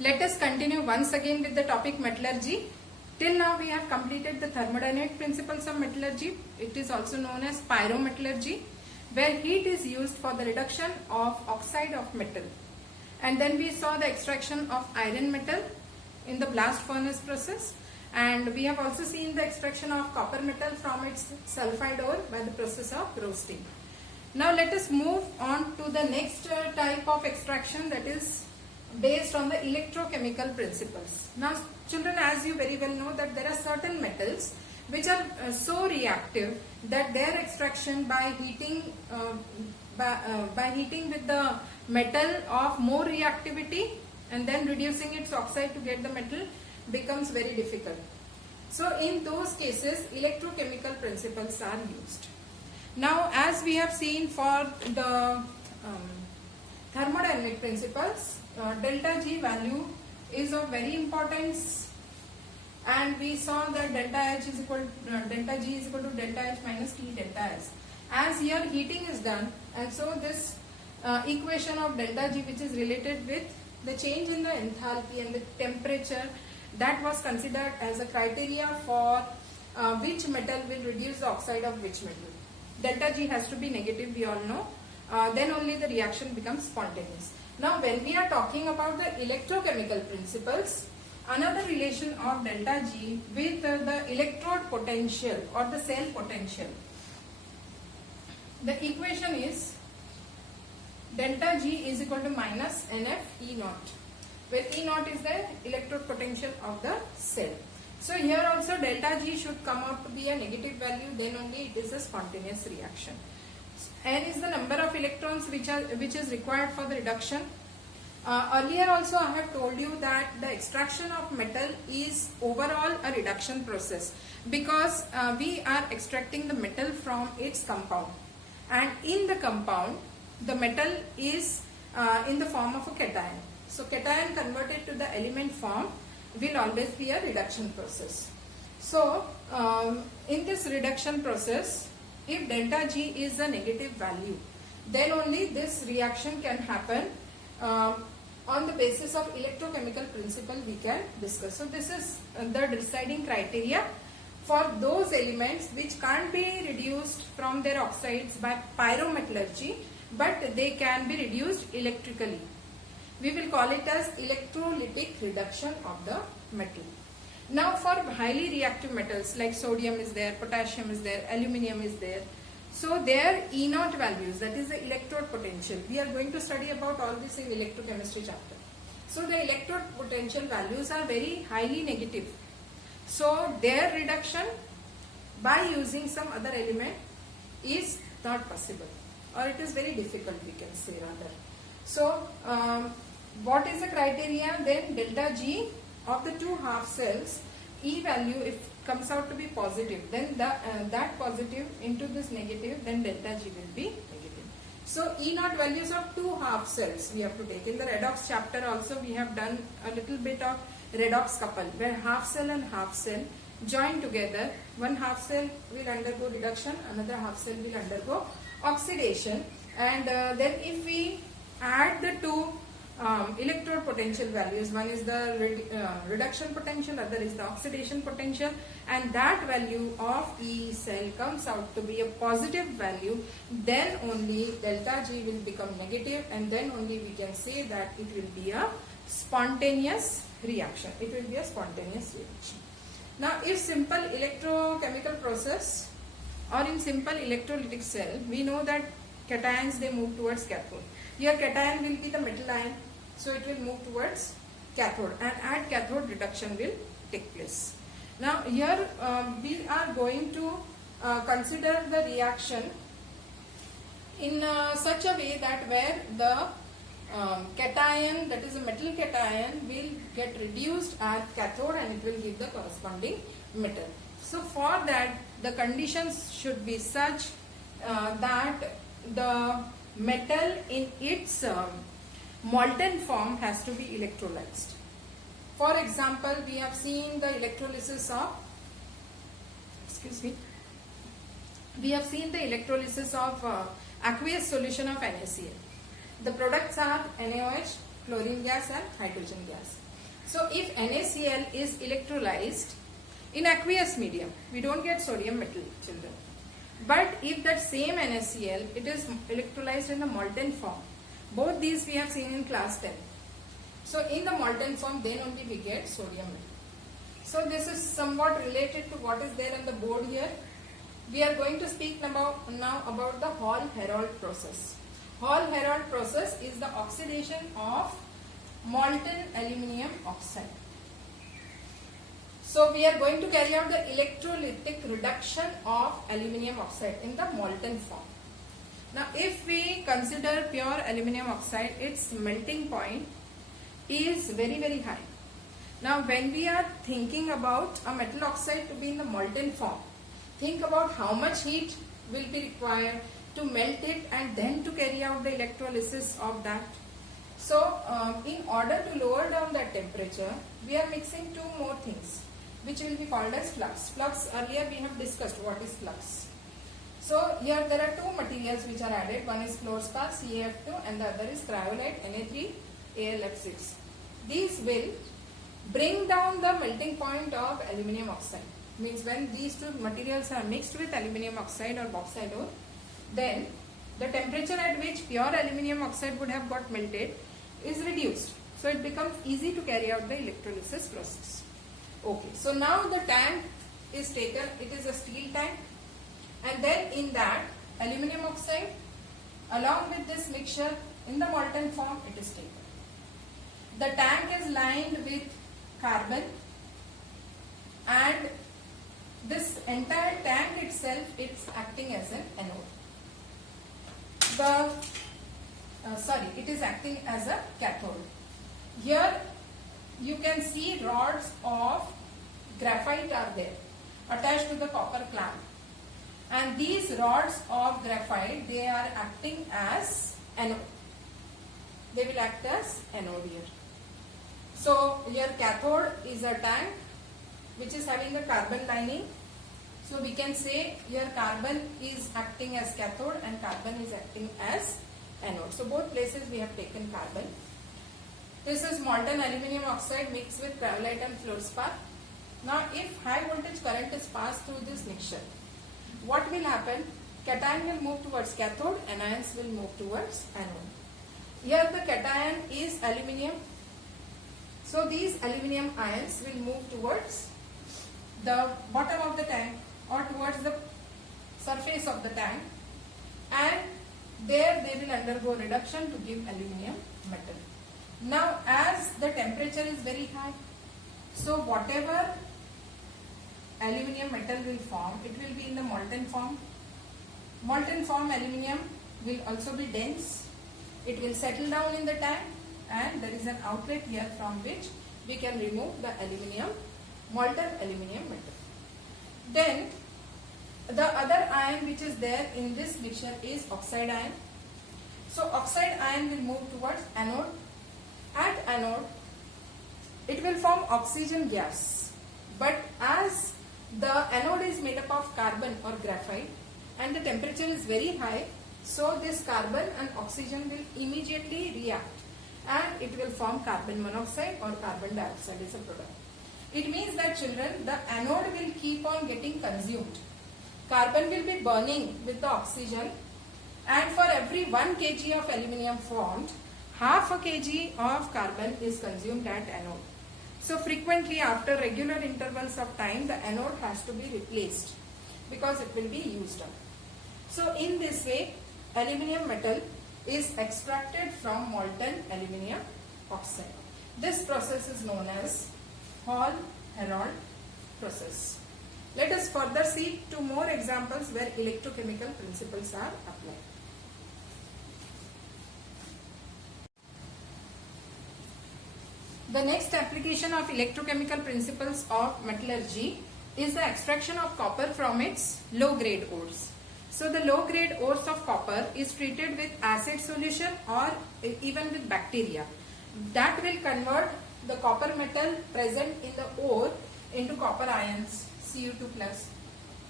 Let us continue once again with the topic metallurgy. Till now we have completed the thermodynamic principles of metallurgy. It is also known as pyrometallurgy, where heat is used for the reduction of oxide of metal. And then we saw the extraction of iron metal in the blast furnace process. And we have also seen the extraction of copper metal from its sulfide ore by the process of roasting. Now let us move on to the next type of extraction, that is based on the electrochemical principles. Now children, as you very well know, that there are certain metals which are so reactive that their extraction by heating with the metal of more reactivity and then reducing its oxide to get the metal becomes very difficult. So in those cases electrochemical principles are used. Now as we have seen for the thermodynamic principles, delta G value is of very importance, and we saw that delta G is equal to delta H minus T delta S. As here heating is done, and so this equation of delta G, which is related with the change in the enthalpy and the temperature, that was considered as a criteria for which metal will reduce the oxide of which metal. Delta G has to be negative, we all know. Then only the reaction becomes spontaneous. Now when we are talking about the electrochemical principles, another relation of delta G with the electrode potential or the cell potential. The equation is delta G is equal to minus NF E naught, where E naught is the electrode potential of the cell. So here also delta G should come out to be a negative value, then only it is a spontaneous reaction. N is the number of electrons which is required for the reduction. Earlier also I have told you that the extraction of metal is overall a reduction process, because we are extracting the metal from its compound, and in the compound the metal is in the form of a cation. So cation converted to the element form will always be a reduction process. So in this reduction process, if delta G is a negative value, then only this reaction can happen. On the basis of electrochemical principle we can discuss. So this is the deciding criteria for those elements which can't be reduced from their oxides by pyrometallurgy, but they can be reduced electrically. We will call it as electrolytic reduction of the metal. Now for highly reactive metals like sodium is there, potassium is there, aluminium is there. So their E naught values, that is the electrode potential. We are going to study about all this in electrochemistry chapter. So the electrode potential values are very highly negative. So their reduction by using some other element is not possible, or it is very difficult, we can say rather. So what is the criteria then? Delta G of the two half cells, E value if comes out to be positive, then that positive into this negative, then delta G will be negative. So E naught values of two half cells we have to take. In the redox chapter also we have done a little bit of redox couple, where half cell and half cell join together. One half cell will undergo reduction, another half cell will undergo oxidation, and then if we add the two electrode potential values, one is the reduction potential, other is the oxidation potential, and that value of E cell comes out to be a positive value, then only delta G will become negative, and then only we can say that it will be a spontaneous reaction. It will be a spontaneous reaction. Now if simple electrochemical process or in simple electrolytic cell, we know that cations, they move towards cathode. Here cation will be the metal ion, so it will move towards cathode, and at cathode reduction will take place. Now here we are going to consider the reaction in such a way that where the cation, that is a metal cation, will get reduced at cathode and it will give the corresponding metal. So for that the conditions should be such that the metal in its molten form has to be electrolyzed. For example, we have seen the electrolysis of, aqueous solution of NaCl. The products are NaOH, chlorine gas and hydrogen gas. So if NaCl is electrolyzed in aqueous medium, we don't get sodium metal, children. But if that same NaCl, it is electrolyzed in the molten form, both these we have seen in class 10. So in the molten form, then only we get sodium metal. So this is somewhat related to what is there on the board here. We are going to speak now about the Hall-Héroult process. Hall-Héroult process is the oxidation of molten aluminium oxide. So we are going to carry out the electrolytic reduction of aluminium oxide in the molten form. Now if we consider pure aluminium oxide, its melting point is very, very high. Now when we are thinking about a metal oxide to be in the molten form, think about how much heat will be required to melt it and then to carry out the electrolysis of that. So in order to lower down that temperature, we are mixing two more things which will be called as flux. Flux, earlier we have discussed what is flux. So here there are two materials which are added. One is fluorspar CaF2 and the other is cryolite Na3AlF6. These will bring down the melting point of aluminium oxide. Means when these two materials are mixed with aluminium oxide or bauxite ore, then the temperature at which pure aluminium oxide would have got melted is reduced. So it becomes easy to carry out the electrolysis process. Okay, so now the tank is taken, it is a steel tank, and then in that aluminium oxide along with this mixture in the molten form it is taken. The tank is lined with carbon, and this entire tank itself is acting as an anode. It is acting as a cathode. Here you can see rods of graphite are there attached to the copper clamp, and these rods of graphite, they are acting as anode. They will act as anode here. So here cathode is a tank which is having a carbon lining. So we can say here carbon is acting as cathode and carbon is acting as anode. So both places we have taken carbon. This is molten aluminium oxide mixed with cryolite and fluorspar. Now if high voltage current is passed through this mixture, what will happen? Cation will move towards cathode, anions will move towards anode. Here the cation is aluminium. So these aluminium ions will move towards the bottom of the tank or towards the surface of the tank, and there they will undergo reduction to give aluminium metal. Now as the temperature is very high, so whatever aluminium metal will form, it will be in the molten form. Molten form aluminium will also be dense. It will settle down in the tank, and there is an outlet here from which we can remove the aluminium, molten aluminium metal. Then the other ion which is there in this mixture is oxide ion. So oxide ion will move towards anode. At anode, it will form oxygen gas. But as the anode is made up of carbon or graphite and the temperature is very high, so this carbon and oxygen will immediately react and it will form carbon monoxide or carbon dioxide as a product. It means that children, the anode will keep on getting consumed. Carbon will be burning with the oxygen, and for every 1 kg of aluminium formed, half a kg of carbon is consumed at anode. So frequently after regular intervals of time, the anode has to be replaced because it will be used up. So in this way, aluminium metal is extracted from molten aluminium oxide. This process is known as Hall-Héroult process. Let us further see two more examples where electrochemical principles are applied. The next application of electrochemical principles of metallurgy is the extraction of copper from its low-grade ores. So the low-grade ores of copper is treated with acid solution or even with bacteria. That will convert the copper metal present in the ore into copper ions, Cu2+.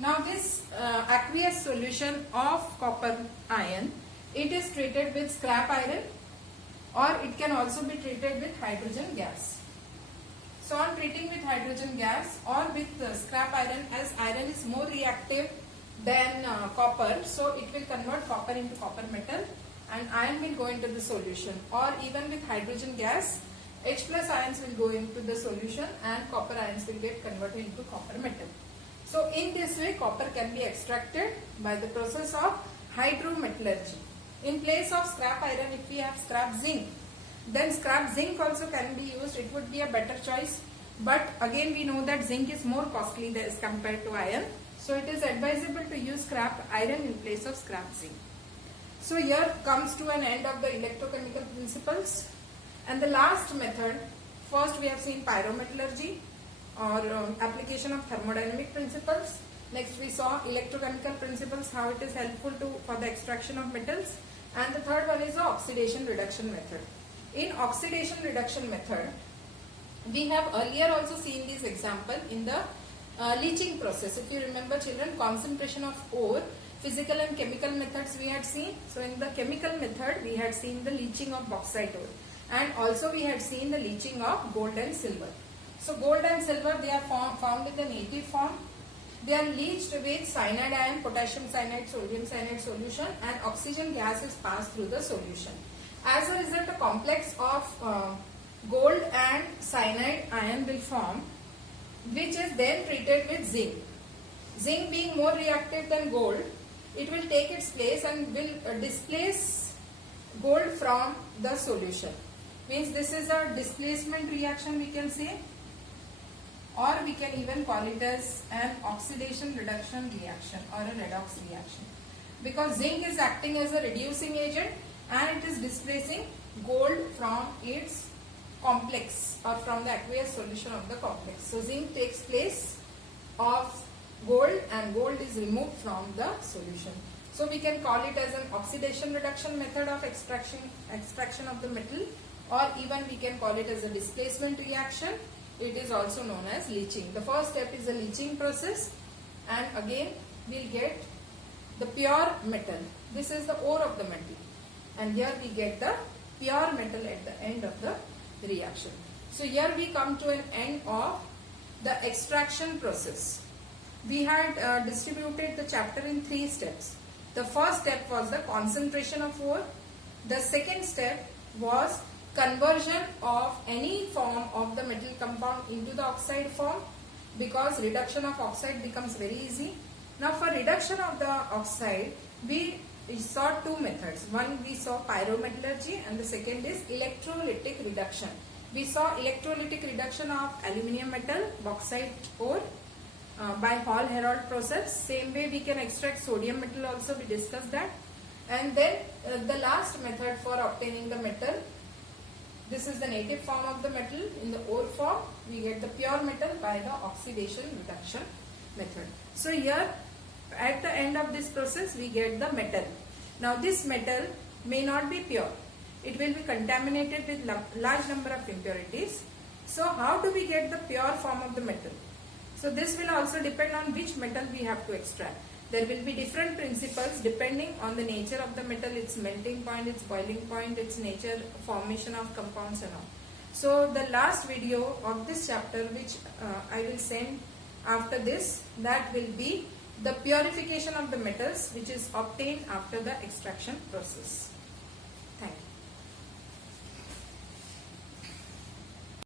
Now this aqueous solution of copper ion, it is treated with scrap iron, or it can also be treated with hydrogen gas. So on treating with hydrogen gas or with scrap iron, as iron is more reactive than copper, so it will convert copper into copper metal and iron will go into the solution. Or even with hydrogen gas, H plus ions will go into the solution and copper ions will get converted into copper metal. So in this way, copper can be extracted by the process of hydrometallurgy. In place of scrap iron, if we have scrap zinc, then scrap zinc also can be used. It would be a better choice. But again, we know that zinc is more costly as compared to iron. So it is advisable to use scrap iron in place of scrap zinc. So here comes to an end of the electrochemical principles. And the last method, first we have seen pyrometallurgy or application of thermodynamic principles. Next we saw electrochemical principles, how it is helpful for the extraction of metals. And the third one is the oxidation reduction method. In oxidation reduction method, we have earlier also seen this example in the leaching process. If you remember children, concentration of ore, physical and chemical methods we had seen. So in the chemical method, we had seen the leaching of bauxite ore. And also we had seen the leaching of gold and silver. So gold and silver, they are found in the native form. They are leached with cyanide ion, potassium cyanide, sodium cyanide solution, and oxygen gas is passed through the solution. As a result, a complex of gold and cyanide ion will form, which is then treated with zinc. Zinc being more reactive than gold, it will take its place and will displace gold from the solution. Means this is a displacement reaction, we can say, or we can even call it as an oxidation reduction reaction or a redox reaction, because zinc is acting as a reducing agent and it is displacing gold from its complex or from the aqueous solution of the complex. So zinc takes place of gold and gold is removed from the solution. So we can call it as an oxidation reduction method of extraction of the metal, or even we can call it as a displacement reaction. It is also known as leaching. The first step is the leaching process, and again we will get the pure metal. This is the ore of the metal, and here we get the pure metal at the end of the reaction. So here we come to an end of the extraction process. We had distributed the chapter in 3 steps. The first step was the concentration of ore. The second step was conversion of any form of the metal compound into the oxide form, because reduction of oxide becomes very easy. Now for reduction of the oxide, we saw 2 methods. One we saw pyrometallurgy and the second is electrolytic reduction. We saw electrolytic reduction of aluminium metal, bauxite ore by Hall-Héroult process. Same way we can extract sodium metal also, we discussed that. And then the last method for obtaining the metal, this is the native form of the metal. In the ore form, we get the pure metal by the oxidation reduction method. So here at the end of this process, we get the metal. Now this metal may not be pure. It will be contaminated with large number of impurities. So how do we get the pure form of the metal? So this will also depend on which metal we have to extract. There will be different principles depending on the nature of the metal, its melting point, its boiling point, its nature, formation of compounds and all. So the last video of this chapter, which I will send after this, that will be the purification of the metals, which is obtained after the extraction process.